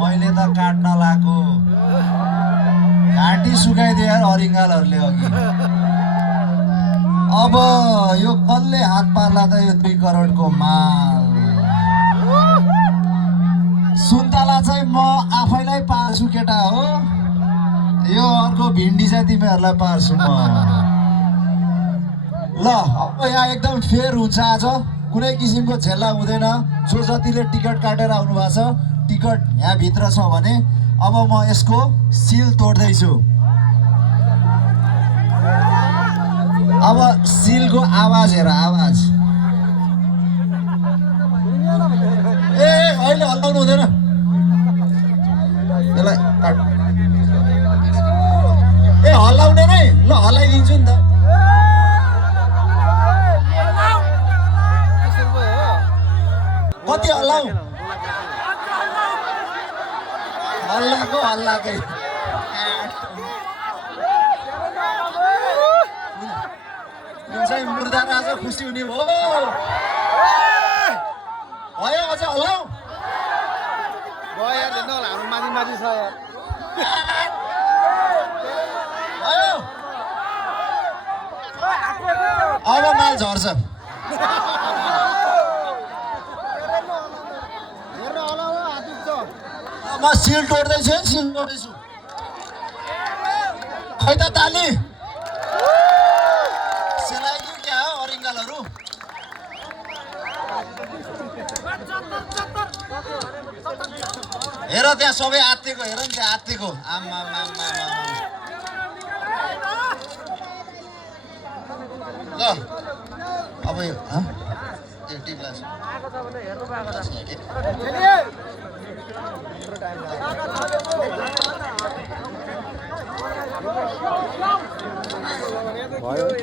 मैले त काट्न लाग्यो घाँटी सुकाइदिए यार अरिङ्गालहरूले अघि अब यो कसले हात पार्ला त यो 2 करोडको माल सुन्तला चाहिँ म आफैलाई पार्छु केटा हो यो अर्को भिन्डी चाहिँ तिमीहरूलाई पार्छु म ल अब यहाँ एकदम फेयर हुन्छ आज कुनै किसिमको झेल्ला हुँदैन जो जतिले टिकट काटेर आउनु भएको छ टिकट यहाँ भित्र छ भने अब म यसको सिल तोड्दैछु अब सिलको आवाज हेर आवाज ए अहिले हल्लाउनु हुँदैन यसलाई काट ए हल्लाउने नै ल हल्लाइदिन्छु नि त कति हल्लाउ हल्लाको हल्लाकै चाहिँ मुर्दा राजा खुसी हुने भयो भयो अझ हल्लाउ भयो यार हेर्नु होला हाम्रो माथि माथि छ यार भयो अब माल झर्छ म सिल तोड्दैछु सिल तोड्दैछु खै त ताली सेलाइदियो क्या हो अरिङ्गालहरू हेर त्यहाँ सबै आत्तिएको हेर नि त्यहाँ आत्तिएको आमा ल अब यो टिप्ला भयो